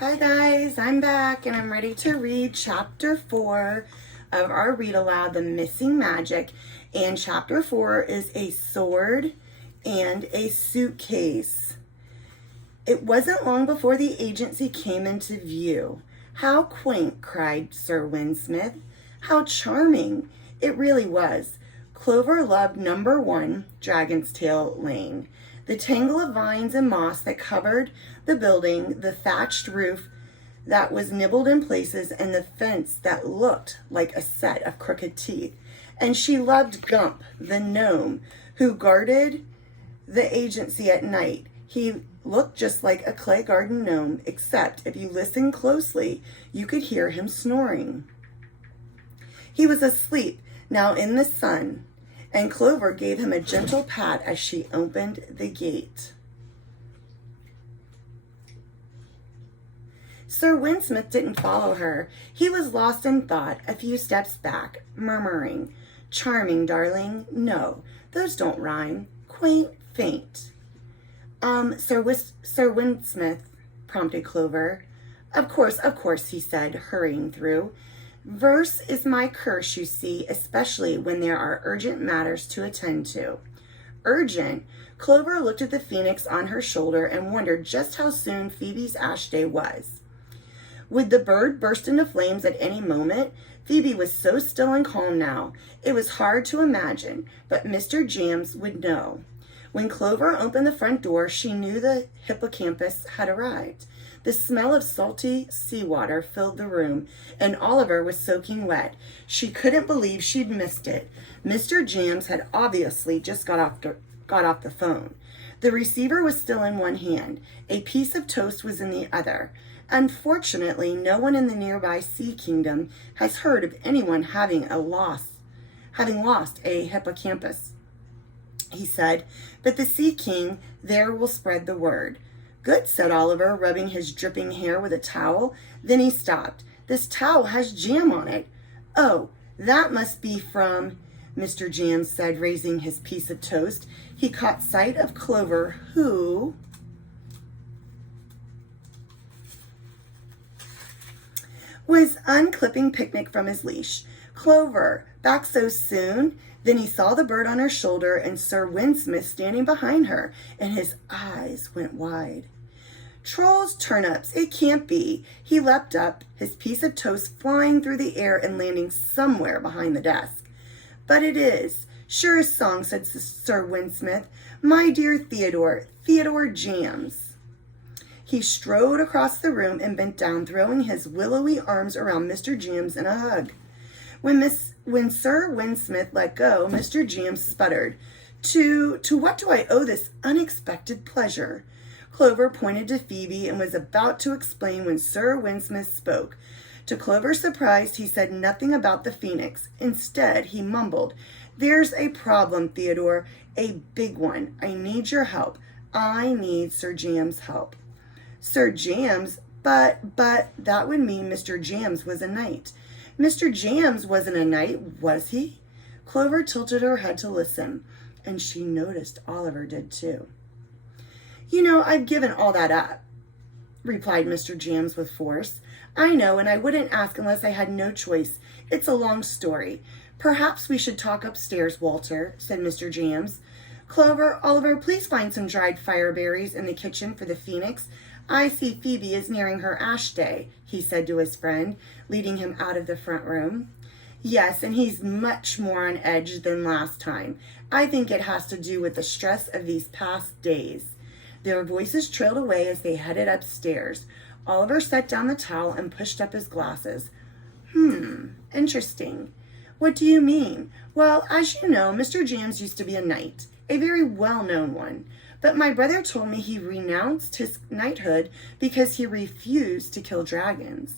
Hi guys, I'm back and I'm ready to read chapter 4 of our read aloud, The Missing Magic. And chapter 4 is a sword and a suitcase. It wasn't long before the agency came into view. How quaint, cried Sir Winsmith. How charming. It really was. Clover loved number 1 Dragon's Tail Lane. The tangle of vines and moss that covered the building, the thatched roof that was nibbled in places, and the fence that looked like a set of crooked teeth. And she loved Gump, the gnome, who guarded the agency at night. He looked just like a clay garden gnome, except if you listened closely, you could hear him snoring. He was asleep now in the sun, and Clover gave him a gentle pat as she opened the gate. Sir Winsmith didn't follow her. He was lost in thought a few steps back, murmuring, "Charming, darling. No, those don't rhyme. Quaint, faint." Sir Winsmith, prompted Clover. Of course, he said, hurrying through. Verse is my curse, you see, especially when there are urgent matters to attend to. Urgent? Clover looked at the phoenix on her shoulder and wondered just how soon Phoebe's ash day was. Would the bird burst into flames at any moment? Phoebe was so still and calm now. It was hard to imagine, but Mr. Jams would know. When Clover opened the front door, she knew the hippocampus had arrived. The smell of salty seawater filled the room, and Oliver was soaking wet. She couldn't believe she'd missed it. Mr. Jams had obviously just got off the phone. The receiver was still in one hand. A piece of toast was in the other. Unfortunately, no one in the nearby Sea Kingdom has heard of anyone having lost a hippocampus, he said, but the Sea King there will spread the word. Good, said Oliver, rubbing his dripping hair with a towel. Then he stopped. This towel has jam on it. Oh, that must be from, Mr. Jams said, raising his piece of toast. He caught sight of Clover, who was unclipping Picnic from his leash. Clover, back so soon? Then he saw the bird on her shoulder and Sir Winsmith standing behind her, and his eyes went wide. Trolls, turnips, it can't be. He leapt up, his piece of toast flying through the air and landing somewhere behind the desk. But it is. Sure as song, said Sir Winsmith. My dear Theodore Jams. He strode across the room and bent down, throwing his willowy arms around Mr. Jams in a hug. When Sir Winsmith let go, Mr. Jams sputtered, To what do I owe this unexpected pleasure? Clover pointed to Phoebe and was about to explain when Sir Winsmith spoke. To Clover's surprise, he said nothing about the phoenix. Instead, he mumbled, There's a problem, Theodore, a big one. I need your help. I need Sir Jams' help. Sir Jams? But that would mean Mr. Jams was a knight. Mr. Jams wasn't a knight, was he? Clover tilted her head to listen, and she noticed Oliver did too. You know, I've given all that up, replied Mr. Jams with force. I know, and I wouldn't ask unless I had no choice. It's a long story. Perhaps we should talk upstairs, Walter, said Mr. Jams. Clover, Oliver, please find some dried fireberries in the kitchen for the phoenix. I see Phoebe is nearing her ash day, he said to his friend, leading him out of the front room. Yes, and he's much more on edge than last time. I think it has to do with the stress of these past days. Their voices trailed away as they headed upstairs. Oliver set down the towel and pushed up his glasses. Interesting. What do you mean? Well, as you know, Mr. Jams used to be a knight, a very well-known one. But my brother told me he renounced his knighthood because he refused to kill dragons.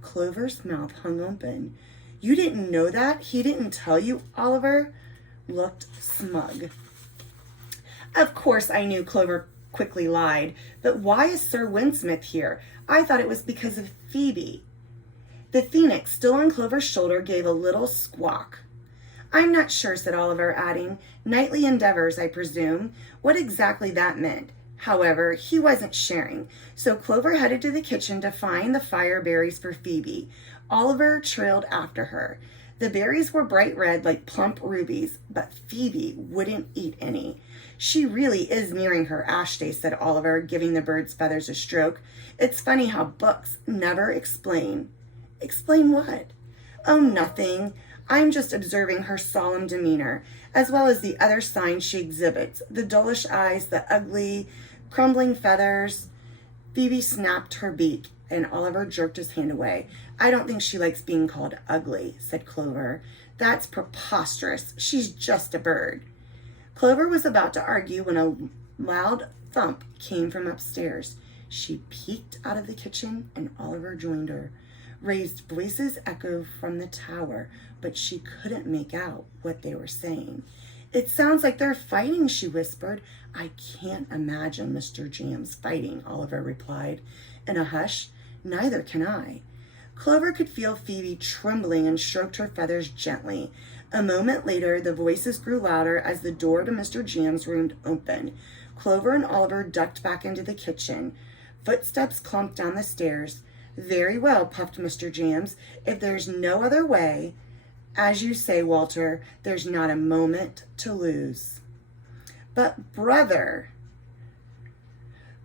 Clover's mouth hung open. You didn't know that? He didn't tell you? Oliver looked smug. Of course I knew, Clover quickly lied. But why is Sir Winsmith here? I thought it was because of Phoebe. The phoenix, still on Clover's shoulder, gave a little squawk. I'm not sure, said Oliver, adding, knightly endeavors, I presume. What exactly that meant. However, he wasn't sharing, so Clover headed to the kitchen to find the fire berries for Phoebe. Oliver trailed after her. The berries were bright red like plump rubies, but Phoebe wouldn't eat any. She really is nearing her ash day, said Oliver, giving the bird's feathers a stroke. It's funny how books never explain. Explain what? Oh, nothing. I'm just observing her solemn demeanor, as well as the other signs she exhibits, the dullish eyes, the ugly, crumbling feathers. Phoebe snapped her beak, and Oliver jerked his hand away. I don't think she likes being called ugly, said Clover. That's preposterous. She's just a bird. Clover was about to argue when a loud thump came from upstairs. She peeked out of the kitchen, and Oliver joined her. Raised voices echoed from the tower, but she couldn't make out what they were saying. It sounds like they're fighting, she whispered. I can't imagine Mr. Jams fighting, Oliver replied. In a hush, neither can I. Clover could feel Phoebe trembling and stroked her feathers gently. A moment later, the voices grew louder as the door to Mr. Jams' room opened. Clover and Oliver ducked back into the kitchen. Footsteps clumped down the stairs. Very well, puffed Mr. Jams. If there's no other way, as you say, Walter, there's not a moment to lose. But brother,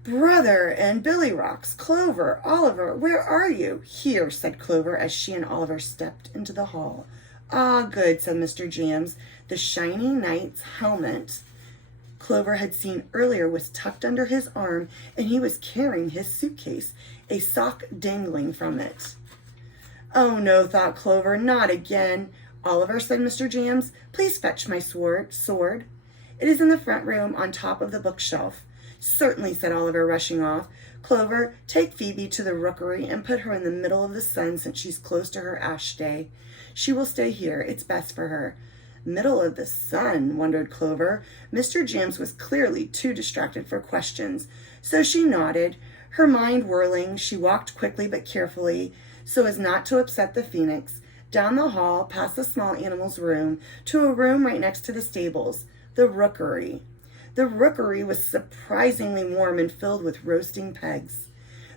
and Billy Rocks, Clover, Oliver, where are you? Here, said Clover as she and Oliver stepped into the hall. Ah, good, said Mr. Jams. The shiny knight's helmet Clover had seen earlier was tucked under his arm, and he was carrying his suitcase, a sock dangling from it. Oh no, thought Clover, not again. Oliver, said Mr. Jams, please fetch my sword. It is in the front room on top of the bookshelf. Certainly, said Oliver, rushing off. Clover, take Phoebe to the rookery and put her in the middle of the sun since she's close to her ash day. She will stay here. It's best for her. Middle of the sun, wondered Clover. Mr. Jams was clearly too distracted for questions, so she nodded. Her mind whirling, she walked quickly but carefully, so as not to upset the phoenix, down the hall, past the small animal's room, to a room right next to the stables, the rookery. The rookery was surprisingly warm and filled with roasting pegs.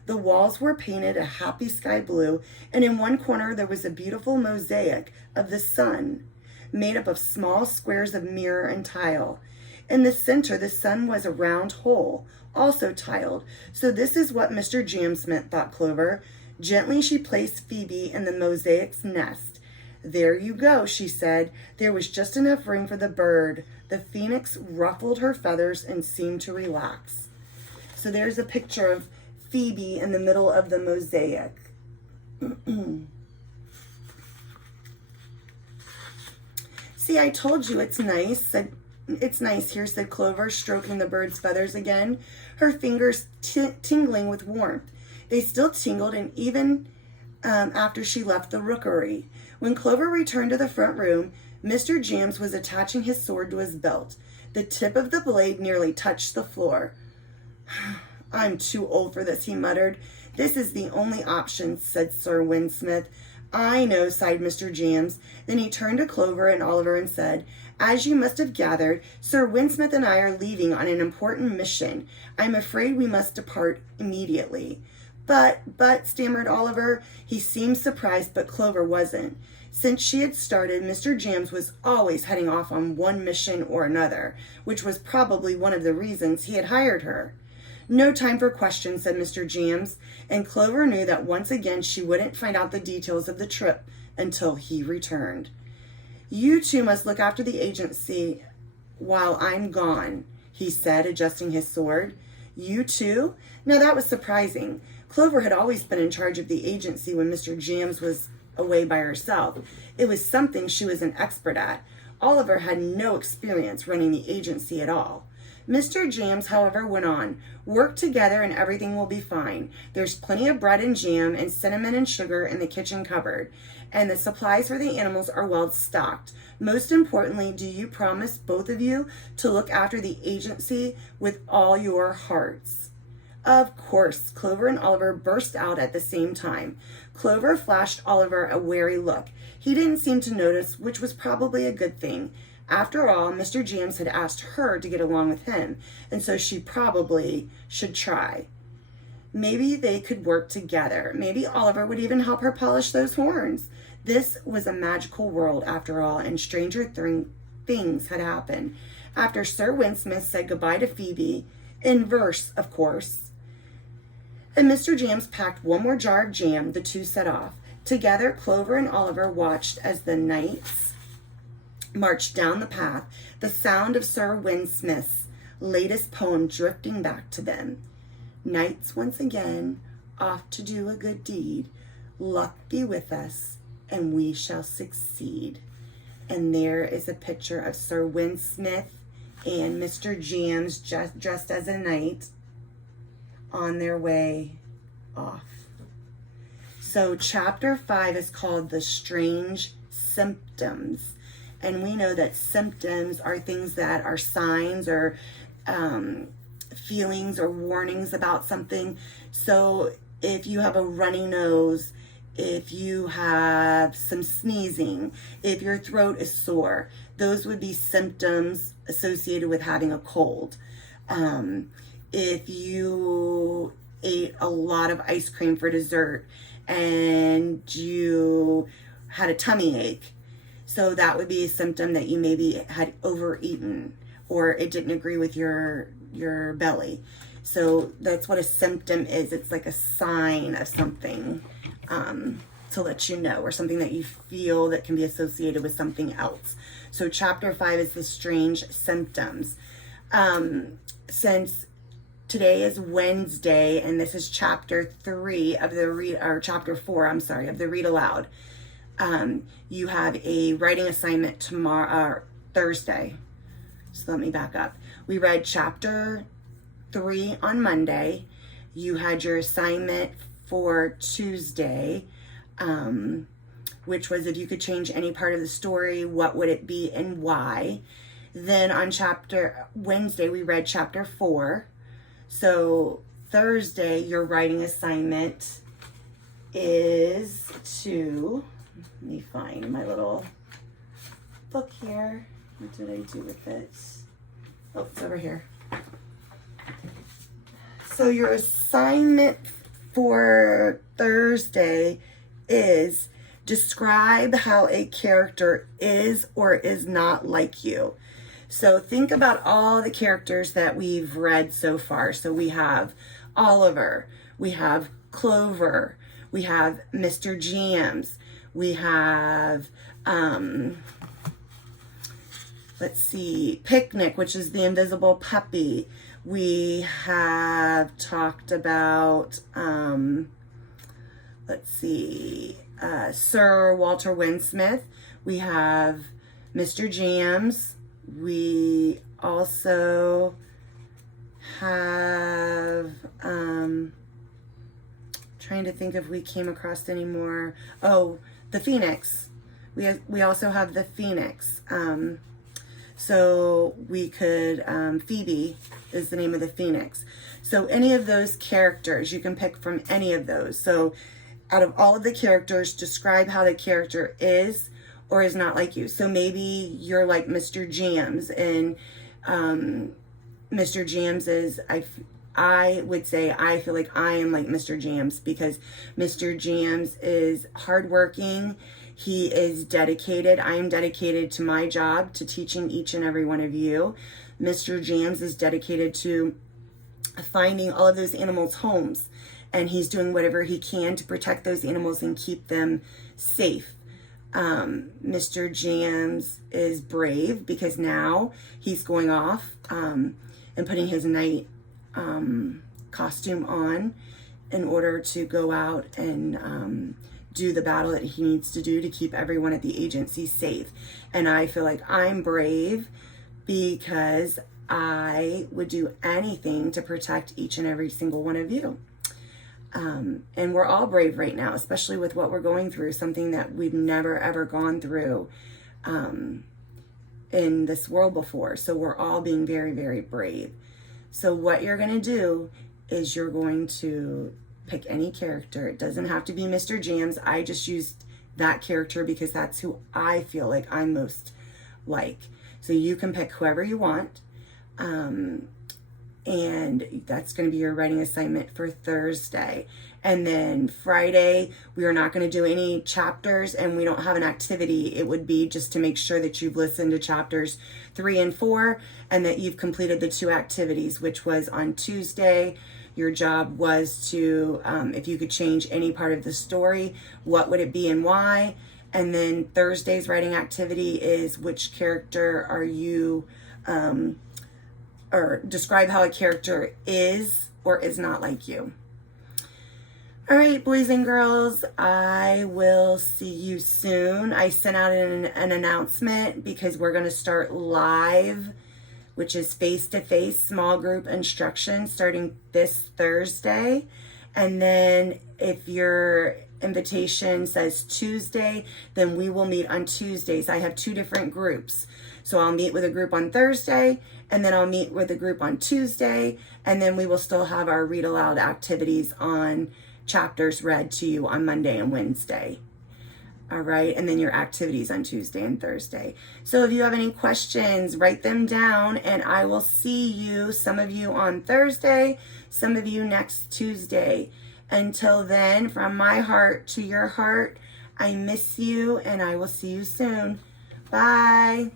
The walls were painted a happy sky blue, and in one corner there was a beautiful mosaic of the sun, made up of small squares of mirror and tile. In the center, the sun was a round hole, also tiled. So this is what Mr. Jams meant, thought Clover. Gently she placed Phoebe in the mosaic's nest. There you go, she said. There was just enough room for the bird. The phoenix ruffled her feathers and seemed to relax. So there's a picture of Phoebe in the middle of the mosaic. See, I told you it's nice. It's nice here, said Clover, stroking the bird's feathers again, her fingers tingling with warmth. They still tingled, and even after she left the rookery. When Clover returned to the front room, Mr. Jams was attaching his sword to his belt. The tip of the blade nearly touched the floor. I'm too old for this, he muttered. This is the only option, said Sir Winsmith. I know, sighed Mr. Jams. Then he turned to Clover and Oliver and said, as you must have gathered, Sir Winsmith and I are leaving on an important mission. I'm afraid we must depart immediately. But, stammered Oliver. He seemed surprised, but Clover wasn't. Since she had started, Mr. Jams was always heading off on one mission or another, which was probably one of the reasons he had hired her. No time for questions, said Mr. Jams, and Clover knew that once again she wouldn't find out the details of the trip until he returned. You two must look after the agency while I'm gone, he said, adjusting his sword. You two? Now that was surprising. Clover had always been in charge of the agency when Mr. Jams was away by herself. It was something she was an expert at. Oliver had no experience running the agency at all. Mr. Jams, however, went on. Work together and everything will be fine. There's plenty of bread and jam and cinnamon and sugar in the kitchen cupboard, and the supplies for the animals are well stocked. Most importantly, do you promise, both of you, to look after the agency with all your hearts? Of course, Clover and Oliver burst out at the same time. Clover flashed Oliver a wary look. He didn't seem to notice, which was probably a good thing. After all, Mr. James had asked her to get along with him, and so she probably should try. Maybe they could work together. Maybe Oliver would even help her polish those horns. This was a magical world after all, and stranger things had happened. After Sir Winsmith said goodbye to Phoebe, in verse, of course, and Mr. James packed one more jar of jam, the two set off. Together, Clover and Oliver watched as the knights marched down the path, the sound of Sir Winsmith's latest poem drifting back to them. Knights once again, off to do a good deed. Luck be with us, and we shall succeed. And there is a picture of Sir Winsmith and Mr. James dressed as a knight on their way off. So chapter 5 is called The Strange Symptoms. And we know that symptoms are things that are signs or feelings or warnings about something. So if you have a runny nose, if you have some sneezing, if your throat is sore, those would be symptoms associated with having a cold. If you ate a lot of ice cream for dessert and you had a tummy ache, so that would be a symptom that you maybe had overeaten or it didn't agree with your belly. So that's what a symptom is. It's like a sign of something to let you know, or something that you feel that can be associated with something else. So chapter 5 is the strange symptoms. Since today is Wednesday and this is chapter 3 of the chapter 4, I'm sorry, of the read aloud. You have a writing assignment tomorrow, Thursday. So let me back up. We read chapter 3 on Monday. You had your assignment for Tuesday, which was if you could change any part of the story, what would it be and why? Then on Wednesday, we read chapter 4. So Thursday, your writing assignment is to, let me find my little book here. What did I do with it? Oh, it's over here. So your assignment for Thursday is describe how a character is or is not like you. So think about all the characters that we've read so far. So we have Oliver, we have Clover, we have Mr. James, we have, let's see, Picnic, which is the invisible puppy. We have talked about, let's see, Sir Walter Winsmith. We have Mr. James. We also have, trying to think if we came across any more. Oh, the Phoenix. We also have the Phoenix. So we could, Phoebe is the name of the Phoenix. So any of those characters, you can pick from any of those. So out of all of the characters, describe how the character is or is not like you. So maybe you're like Mr. James, and Mr. James is, I would say I feel like I am like Mr. James, because Mr. James is hardworking. He is dedicated. I am dedicated to my job, to teaching each and every one of you. Mr. James is dedicated to finding all of those animals homes, and he's doing whatever he can to protect those animals and keep them safe. Mr. James is brave because now he's going off and putting his knight costume on in order to go out and do the battle that he needs to do to keep everyone at the agency safe. And I feel like I'm brave because I would do anything to protect each and every single one of you. And we're all brave right now, especially with what we're going through, something that we've never ever gone through in this world before. So we're all being very, very brave. So what you're going to do is you're going to pick any character. It doesn't have to be Mr. James. I just used that character because that's who I feel like I'm most like. So you can pick whoever you want. And that's going to be your writing assignment for Thursday. And then Friday, we are not going to do any chapters and we don't have an activity. It would be just to make sure that you've listened to chapters 3 and 4 and that you've completed the 2 activities, which was on Tuesday. Your job was to, if you could change any part of the story, what would it be and why? And then Thursday's writing activity is which character are you, or describe how a character is or is not like you. All right, boys and girls, I will see you soon. I sent out an announcement because we're going to start live, which is face-to-face small group instruction starting this Thursday. And then if your invitation says Tuesday, then we will meet on Tuesdays. I have 2 different groups. So I'll meet with a group on Thursday, and then I'll meet with a group on Tuesday, and then we will still have our read aloud activities on chapters read to you on Monday and Wednesday. All right, and then your activities on Tuesday and Thursday. So if you have any questions, write them down, and I will see you, some of you on Thursday, some of you next Tuesday. Until then, from my heart to your heart, I miss you, and I will see you soon. Bye.